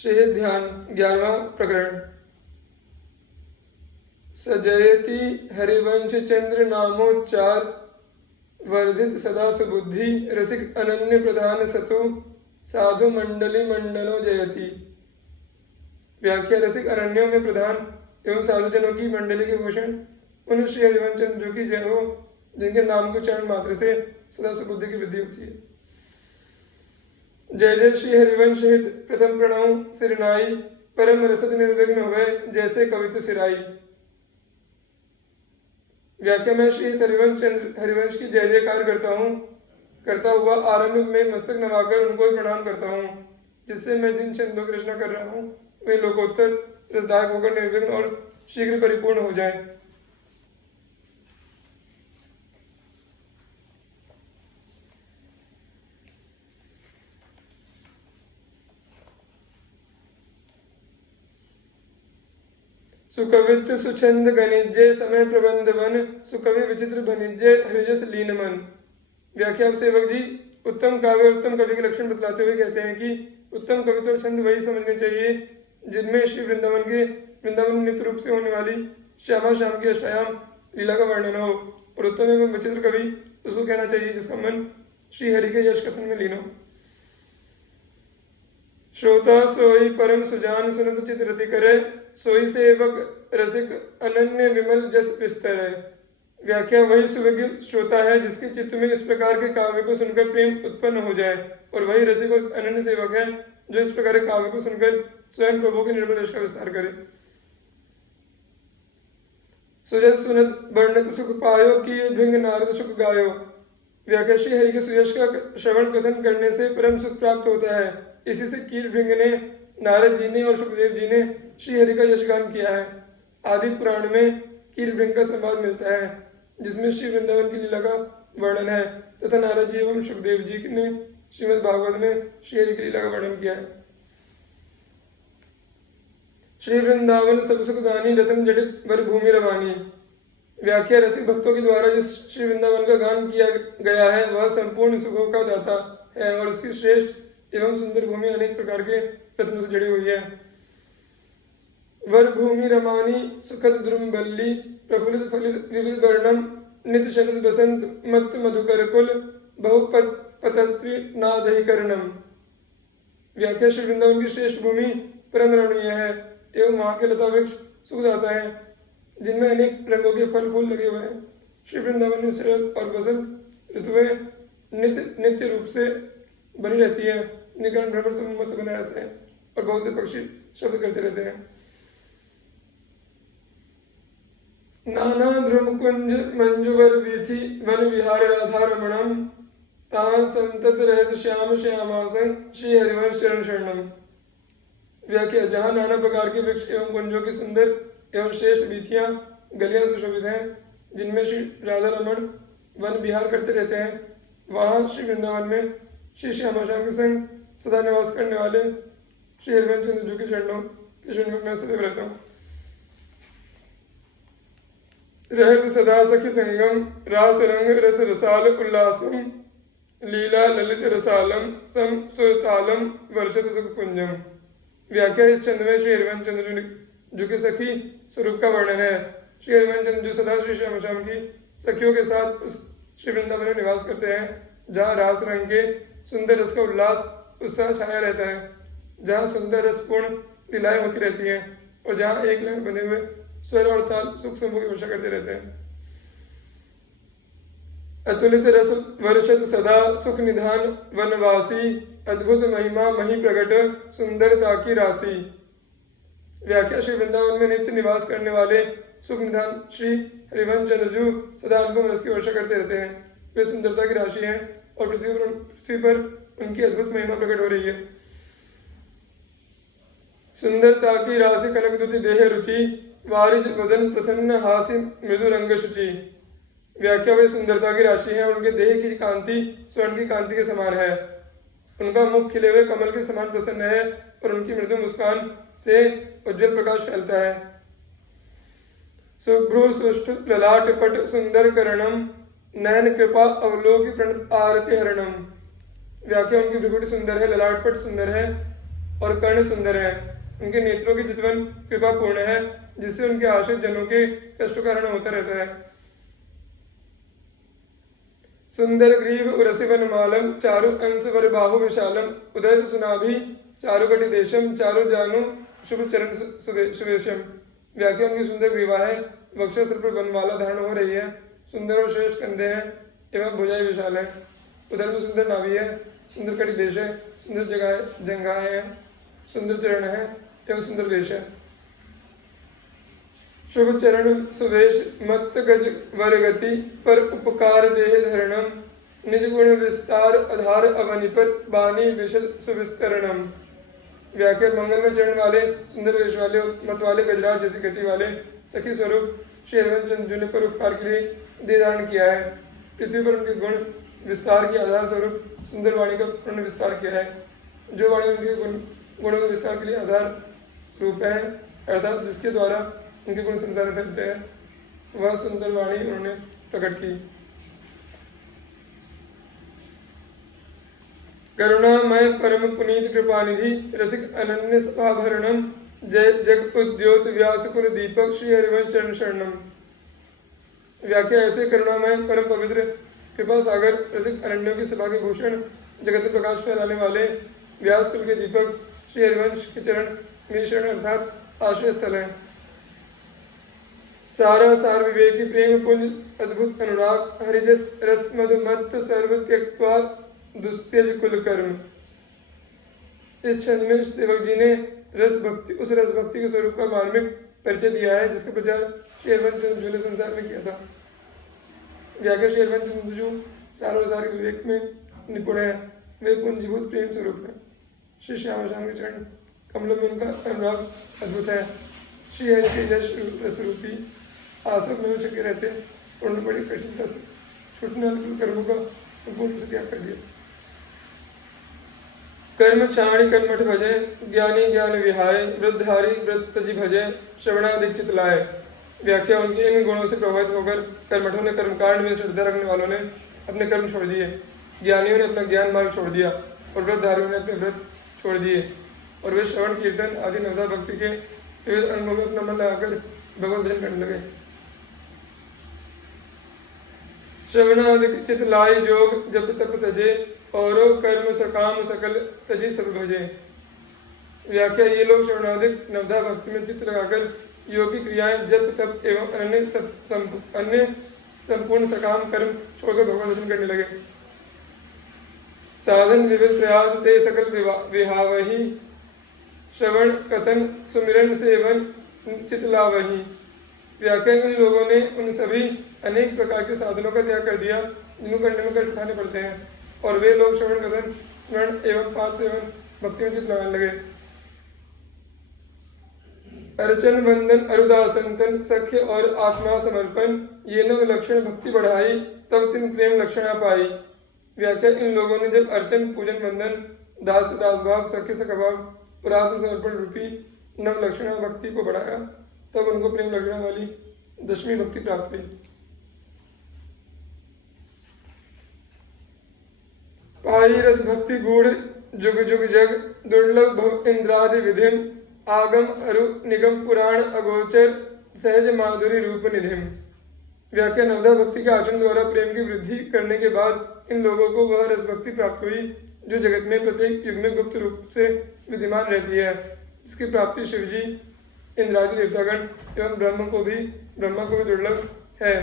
श्री ध्यान 11वां प्रकरण। सजयति हरिवंश चंद्र नामोच्चार वर्धित सदा सुबुद्धि रसिक अनन्य प्रधान सतु साधु मंडली मंडलो जयति। व्याख्या। रसिक अनन्यों में प्रधान एवं साधुजनों की मंडली के भूषण उन श्री हरिवंश चंद्र जो की जय हो, जिनके नाम को चरण मात्र से सदा सुबुद्धि की वृद्धि होती है। जय जय श्री हरिवंश हित प्रथम प्रणव सिरनाई परम रसद निर्विघ्न हुए जैसे कवित सिराई। व्याख्या में श्री हरिवंश की जय जयकार करता हुआ आरंभ में मस्तक नवाकर उनको ही प्रणाम करता हूँ, जिससे मैं जिन छंदों की रचना कर रहा हूँ वे लोकोत्तर रसदायक होकर निर्विघ्न और शीघ्र परिपूर्ण हो जाएं। सुकवित सुछंद गणिज्य समय प्रबंध वन सुकवि विचित्र भनिज्य हृजस लीन मन। व्याख्या। सेवक जी उत्तम काव्य और उत्तम कवि के लक्षण बतलाते हुए कहते हैं कि उत्तम कविता और छंद वही समझने चाहिए जिनमें श्री वृंदावन नित्य रूप से होने वाली श्यामा श्याम की अष्टायाम लीला का वर्णन हो, और उत्तम एवं विचित्र कवि उसको कहना चाहिए जिसका मन श्री हरि के यश कथन में लीन हो। श्रोता सोई परम सुजान सुनत चित रति करे सोई सेवक रसिक अनन्य विमल जस विस्तर है। व्याख्या। वही सुविज्ञ श्रोता है जिसके चित्त में इस प्रकार के काव्य को सुनकर प्रेम उत्पन्न हो जाए, और वही रसिक और अनन्य सेवक है जो इस प्रकार के काव्य को सुनकर स्वयं प्रभु के निर्मल यश का विस्तार करे। सुजस सुनत वर्णित सुख पायो की भृंग नारद सुख गायो। व्याख्या। श्री हरि के सुयश का श्रवण कथन करने से परम सुख प्राप्त होता है। इसी से कीर भृंग ने, नारद जी ने और सुखदेव जी ने श्री हरि का यशगान किया है। आदि पुराण में कीर भृंग का संवाद मिलता है जिसमें श्री वृंदावन की लीला का वर्णन है, तथा नारद जी एवं सुखदेव जी ने श्रीमद् भागवत में श्री हरि की लीला का वर्णन किया है। श्री वृंदावन सब सुखदानी रतन जडित वर भूमि रवानी। व्याख्या। रसिक भक्तों के द्वारा जिस श्री वृंदावन का गान किया गया है वह संपूर्ण सुखों का दाता है, और उसकी श्रेष्ठ एवं सुंदर भूमि अनेक प्रकार के रत्नों से जड़ी हुई है। वर भूमि रमानी सुखद द्रुमबल्ली प्रफुल्लित फलित विविध वर्णम नित्य शरद बसंत मत मधुकर कुल बहुपतंत्री नादहीकरणम। व्याख्या। श्री वृंदावन की श्रेष्ठ भूमि परम रमणीय है एवं वहां के लता वृक्ष सुखदाता है जिनमें अनेक रंगों के फल फूल लगे हुए हैं। श्री वृंदावन में शरद और बसंत ऋतुएं नित्य रूप से बनी रहती है, निकरण भ्रमण से मत बने रहते हैं और बहुत से पक्षी शब्द करते रहते हैं। नाना ध्रुम कुंज मंजुवर वीथि वन विहार राधा रमणम तां संतत रहत श्याम श्यामासन श्री हरिवंश चरण शरणम। व्याख्या। जहाँ नाना प्रकार के वृक्ष एवं कुंजों की सुंदर एवं श्रेष्ठ वीथियां गलियां सुशोभित हैं जिनमें श्री राधा रमण वन विहार करते रहते हैं, वहां श्री वृंदावन में श्री श्यामा श्याम के संग सदा निवास करने वाले श्री हरिवंश चंद्र जी के चरणों के शरण में मैं सदैव रहता हूँ। रहत सदा सखी संगम रास रंग रस रसाल उल्लासम लीला ललित रसालम सम सुरतालम वर्षत सुख कुंजम। व्याख्या। इस छंद में श्री हरिवंश चंद्र जो के सखी स्वरूप का वर्णन है। श्री हरिवंश चंद्र जो सदा श्री श्याम श्याम की सखियों के साथ उस श्री वृंदावन में निवास करते हैं जहाँ रास रंग के सुंदर रस का उल्लास उत्साह छाया रहता है, जहाँ सुंदर रसपूर्ण लीलाएं होती रहती हैं और जहाँ एक लय बने हुए स्वर और ताल सुख समूह की वर्षा करते रहते हैं। अतुलित रस वर्षत सदा सुख निधान वनवासी अद्भुत महिमा मही प्रकट सुंदरता की राशि। व्याख्या। श्री वृंदावन में नित्य निवास करने वाले सुख निधान श्री हरिवंश चंद्रजू सदा अनुपम रस की वर्षा करते रहते हैं। वे सुंदरता की राशि हैं और पृथ्वी पर उनकी अद्भुत महिमा प्रकट हो रही है। सुंदरता की राशि कनक दुति देह रुचि वारिज वदन प्रसन्न हास्य मृदु रंग शुचि। व्याख्या। वे सुंदरता की राशि है और उनके देह की कांति स्वर्ण की कांति के समान है। उनका मुख खिले हुए कमल के समान प्रसन्न है और उनकी मृदु मुस्कान से उज्जवल प्रकाश फैलता है। सुभ्रु सुष्ठ ललाट पट सुंदर करणम नयन कृपा अवलोक प्रणत आरति हरणम। व्याख्या। उनकी भ्रुकुटी सुंदर है, ललाटपट सुंदर है और कर्ण सुंदर हैं। उनके नेत्रों की चितवन कृपा पूर्ण है, जिससे उनके आश्रित जनों के कष्टों का हरण होता रहता है। सुंदर ग्रीव उरसी वनमालम चारु अंश वर बाहु विशालम उदय सुनाभि चारु कटि देशम चारु जानु शुभ चरण सुवेशम। व्याख्या उनकी सुंदर ग्रीवा है, वक्षस्त्र पर वनमाला धारण हो रही है, सुंदर और श्रेष्ठ कंधे हैं एवं भुजाएं विशाल है। उधर में सुंदर नाभि है, सुंदर कटि देश है, सुंदर जंघाएं हैं, सुंदर चरण है एवं सुंदर वेश है। शुभ चरण सुवेश मत गज वर गति पर उपकार देह धरणम निज गुण विस्तार आधार अवनि पर बानी विशद सुविस्तरणम। व्याख्या मंगल में चरण वाले, सुंदर वेश वाले, मत वाले, गजराज जैसी गति वाले सखी स्वरूप श्री हरिवंश ने पर उपकार के लिए देह धारण किया है। पृथ्वी पर उनके गुण विस्तार के आधार स्वरूप सुंदर वाणी का पूर्ण विस्तार किया है। जो वाणी उनके गुणों के विस्तार के लिए आधार रूप है, अर्थात जिसके द्वारा उनके गुण संसार में फैलते हैं, वह सुंदर वाणी उन्होंने प्रकट की। करुणामय परम पुनीत कृपानिधि रसिक अनन्य सभाभरणम जय जग उद्योत व्यास कुल दीपक श्री हरिवंश चरण शरणम। व्याख्या ऐसे करुणामय परम पवित्र कृपा सागर रसिक अनन्यों की सभा के भूषण जगत में प्रकाश फैलाने वाले व्यास कुल के दीपक श्री हरिवंश के चरण मेरी शरण अर्थात आश्रय स्थल है। सारा सार विवेकी प्रेम पुंज अद्भुत अनुराग हरिजस रस मधुमत्त सर्व त्यक्त्वा दुस्त्यज कुल कर्म। इस छंद में सेवक जी ने उस रस भक्ति के स्वरूप का मार्मिक परिचय दिया है, जिसका प्रचार श्री हरिवंश चंद्र ने संसार में किया था। व्याख्या श्री हरिवंश चंद्र सार और सार के विवेक में निपुण है, वे पुंजीभूत प्रेम स्वरूप है। श्री श्याम श्याम के चरण कमलों में उनका अनुराग अद्भुत है। श्री हरि के यश रस रूपी आसव में छके रहते, उन्होंने बड़ी कठिनता से छूटने वाले कर्मों का संपूर्ण रूप से त्याग कर दिया। कर्म छाणी कर्मठ भजे ज्ञानी ज्ञान विहाय वृद्धारी व्रत तजी भजे श्रवणादिक चित लाए। व्याख्या उनके इन गुणों से प्रभावित होकर कर्मठों ने, कर्मकांड में श्रद्धा रखने वालों ने अपने कर्म छोड़ दिए, ज्ञानियों ने अपना ज्ञान मार्ग छोड़ दिया और व्रतधारियों ने अपने व्रत छोड़ दिए, और वे श्रवण कीर्तन आदि नवदा भक्ति के विविध अंगों में अपना मन लगाकर भगवत भजन करने लगे। श्रवणादिक चित लाई जोग जब तप तजे औरो कर्म सकाम सकल तजी सब भजे। व्याख्या ये लोग श्रवणादिक नवदा भक्ति में चित्त लगाकर योग की क्रियाएं जप तप एवं अन्य संपूर्ण सकाम कर्म छोड़कर भगवत भजन करने लगे। साधन विविध प्रयास ते सकल विहावही श्रवण कथन सुमिरन सेवन चितलावही। व्याख्या इन लोगों ने उन सभी अनेक प्रकार के साधनों का त्याग कर दिया जिनको करने में कष्ट उठाने पड़ते हैं, और वे लोग श्रवण कथन स्मरण एवं पाठ सेवन भक्ति में चित लगाने लगे। अर्चन वंदन अरुदासंतन सख्य और आत्मा समर्पण ये नव लक्षण भक्ति बढ़ाई तब तिन प्रेम लक्षणा पाई। व्याख्या इन लोगों ने जब अर्चन पूजन वंदन दास दास भाव सख्य सखभाव और आत्म समर्पण रूपी नव लक्षणा भक्ति को बढ़ाया, तब उनको प्रेम लक्षणा वाली दशमी भक्ति प्राप्त हुई। पाई रस भक्ति गूढ़ जुग जुग जग दुर्लभ भव इंद्रादि विधिम आगम अरु निगम पुराण अगोचर सहज माधुरी रूप निधिम। व्याख्या नवदा भक्ति के आचरण द्वारा प्रेम की वृद्धि करने के बाद इन लोगों को वह रस भक्ति प्राप्त हुई जो जगत में प्रत्येक युग में गुप्त रूप से विद्यमान रहती है, जिसकी प्राप्ति शिवजी इंद्रादि देवतागण एवं ब्रह्मा को भी दुर्लभ है,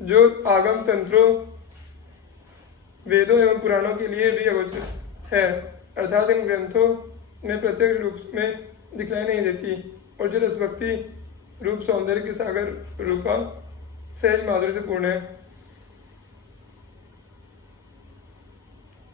जो आगम तंत्रों वेदों एवं पुराणों के लिए भी अगोचर है, अर्थात इन ग्रंथों में प्रत्यक्ष रूप में दिखलाई नहीं देती, और जो रस भक्ति रूप सौंदर्य के सागर रूपा सहज माधुर्य से पूर्ण है।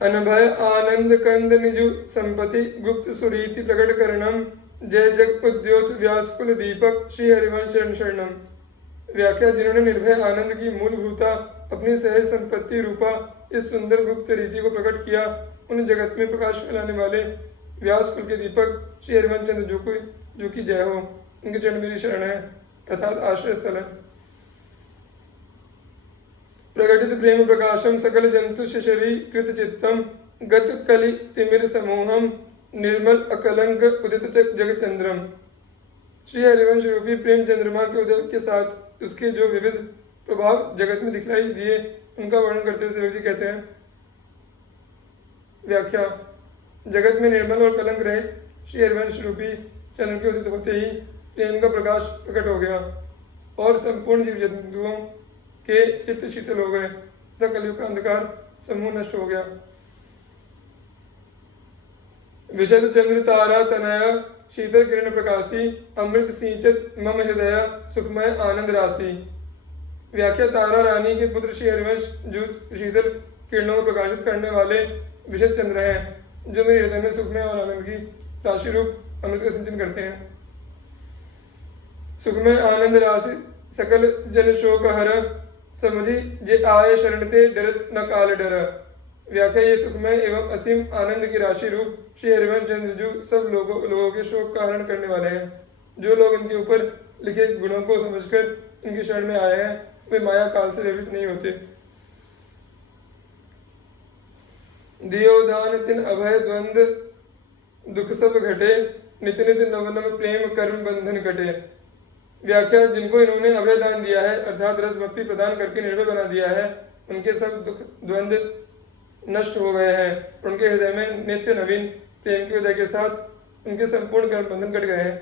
अनभय आनंद कंद निजु संपत्ति गुप्त सुरीति प्रकट करणम जय जग उद्योत व्यास कुल दीपक श्री हरिवंश शरण शरणम। व्याख्या जिन्होंने निर्भय आनंद की मूलभूता अपनी सहज संपत्ति रूपा इस सुंदर गुप्त रीति को प्रकट किया, उन जगत में प्रकाश फैलाने वाले व्यास कुल के दीपक श्री हरिवंश चंद्र जो की जय हो, उनके चरण मेरी शरण है, अर्थात आश्रय स्थल है। प्रकटित प्रेम प्रकाशम सकल जंतु शिशरी कृत चित्तम गत कलि तिमिर समूहम निर्मल अकलंक उदित जगत चंद्रम। श्री हरिवंश रूपी प्रेम चंद्रमा के उदय के साथ उसके जो विविध प्रभाव जगत में दिखलाई दिए उनका वर्णन करते हुए सेवक जी कहते हैं। व्याख्या। जगत में निर्मल और कलंक रहित श्री हरिवंश रूपी चंद्र के उदित होते ही प्रेम का प्रकाश प्रकट हो गया और संपूर्ण जीव जंतुओं के चित्त शीतल हो गए तथा कलयुग का अंधकार समूह नष्ट हो गया। विशद चंद्र तारा तनय शीतल किरण प्रकाशी अमृत सिंचित मम हृदय सुखमय आनंद राशि। व्याख्या। तारा रानी के पुत्र श्री हरिवंश जो शीतल किरणों को प्रकाशित करने वाले विशद चंद्र हैं जो मेरे हृदय में सुखमय और आनंद की राशि रूप अमृत का सिंचन करते हैं। सुखमय आनंद राशि सकल जन शोक हर समुझी जे आय शरणते डरत न काल डर। व्याख्या। ये सुखमय एवं असीम आनंद की राशि रूप श्री हरिवंश चंद्र जो सब लोगों के शोक का हरण करने वाले हैं। जो लोग इनके ऊपर लिखे गुणों को समझकर इनकी शरण में आए हैं वे माया काल से व्यवहित नहीं होते। दियोदान तिन अभय द्वंद दुख सब घटे नित नित नव नव प्रेम कर्म बंधन कटे। व्याख्या। जिनको इन्होंने अभय दान दिया है अर्थात रस भक्ति प्रदान करके निर्भय बना दिया है उनके सब दुख द्वंद नष्ट हो गए हैं। उनके हृदय में नित्य नवीन प्रेम के उदय के साथ उनके संपूर्ण कर्म बंधन कट गए हैं।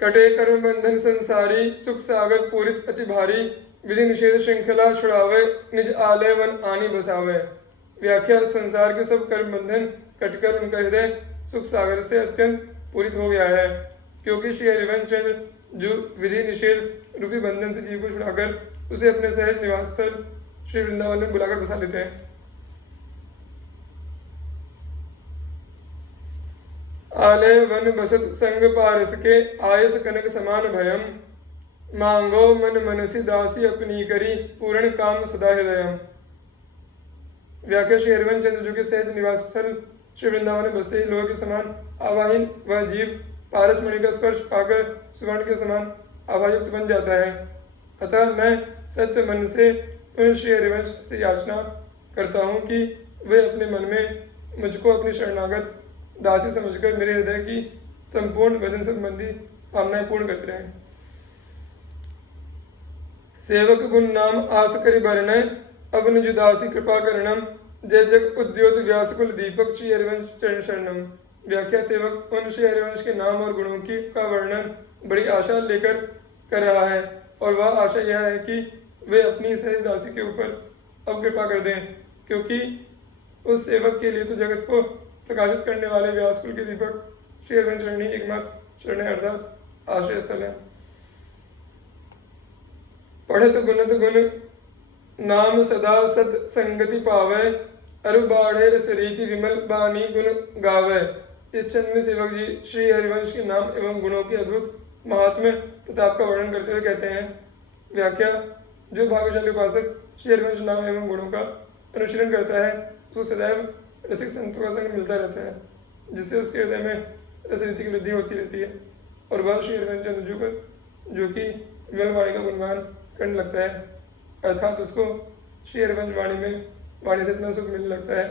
कटे कर्म बंधन संसारी सुख सागर पूरित अति भारी विधि निषेध श्रृंखला छुड़ावे निज आलय वन आनी बसावे। व्याख्या। संसार के सब कर्म बंधन कटकर उनका हृदय सुख सागर से अत्यंत पूरित हो गया है क्योंकि श्री हरिवंश चंद्र जो विधि निषेध रूपी बंधन से जीव को छुड़ाकर उसे अपने सहज निवास स्थल श्री वृंदावन में बुलाकर बसा लेते हैं। आलय वन बसत संग पारस के आयस कनक समान भयम मांगो मन मनसी दासी अपनी करी पूर्ण काम सदा हृदयम। व्याख्या। श्री हरिवंश चंद्र जो के सहज निवास स्थल श्री वृंदावन में बसते ही लोहे के समान आवाहीन वह जीव पारस मणि का स्पर्श पाकर सुवर्ण के समान आभायुक्त बन जाता है। अतः मैं सत्य मन से उन श्री हरिवंश से याचना करता हूँ कि वे अपने मन में मुझको अपनी शरणागत दासी समझकर मेरे हृदय की संपूर्ण भजन संबंधी कामनाएं पूर्ण करते रहें। सेवक गुण नाम आस करि बरनय अब निज दासी कृपा करणम जय जग उद्योत व्यासकुल दीपक श्री हरिवंश चरण शरणम। व्याख्या। सेवक उन श्री हरिवंश के नाम और गुणों की का वर्णन बड़ी आशा लेकर कर रहा है और वह आशा यह है कि वे अपनी सहज दासी के ऊपर अब कृपा कर दें क्योंकि उस सेवक के लिए तो जगत को प्रकाशित करने वाले व्यासकुल के दीपक श्री हरिवंश चरण ही एकमात्र शरण अर्थात आश्रय स्थल है। पढ़त गुणत गुण नाम सदा सत संगति पावे अरु बाढ़े रस रीति विमल बानी गुण गावे। इस छंद में सेवक जी श्री हरिवंश के नाम एवं गुणों के अद्भुत महात्म्य प्रताप का वर्णन करते हुए कहते हैं। व्याख्या। जो भाग्यशाली उपासक श्री हरिवंश नाम एवं गुणों का अनुशीलन करता है उसको सदैव रसिक संतों का संग मिलता रहता है जिससे उसके हृदय में रस रीति की वृद्धि होती रहती है और वह श्री हरिवंश चंद्र जो कि विमल वाणी का गुणगान करने लगता है अर्थात उसको श्री हरिवंश वाणी से इतना सुख मिलने लगता है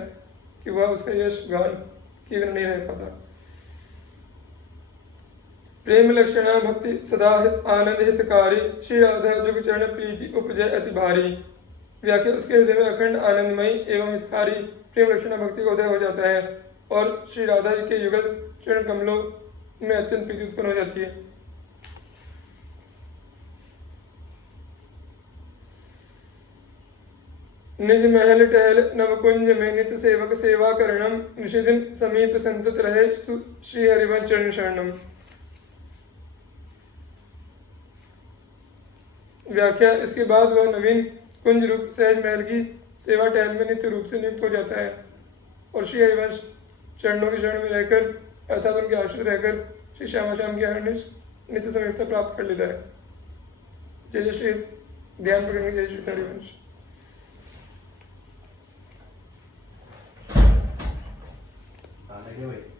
कि वह उसका यश गान किए बिना नहीं रह पाता। प्रेम लक्षणा भक्ति सदा आनंद हितकारी श्री राधा जुग चरण प्रीति उपजय अति भारी। व्याख्या। उसके हृदय में अखंड आनंदमयी एवं हितकारी प्रेम लक्षणा भक्ति का उदय हो जाता है और श्री राधा जी के युगल चरण कमलों में अत्यंत प्रीति उत्पन्न हो जाती है। निज महल टहल नवकुंज में नित सेवक सेवा करणम निषिदिन समीप संतत रहे श्री हरिवंश चरण शरणम। व्याख्या। इसके बाद वह नवीन कुंज रूप सहज महल की सेवा टहल में नित्य रूप से नियुक्त हो जाता है और श्री हरिवंश चरणों की शरण में रहकर अर्थात उनके आश्रित रहकर श्री श्यामा श्याम की अहर्निश नित्य समीपता प्राप्त कर लेता है। जय श्री ध्यान प्रकरण जय श्री हरिवंश। Anyway.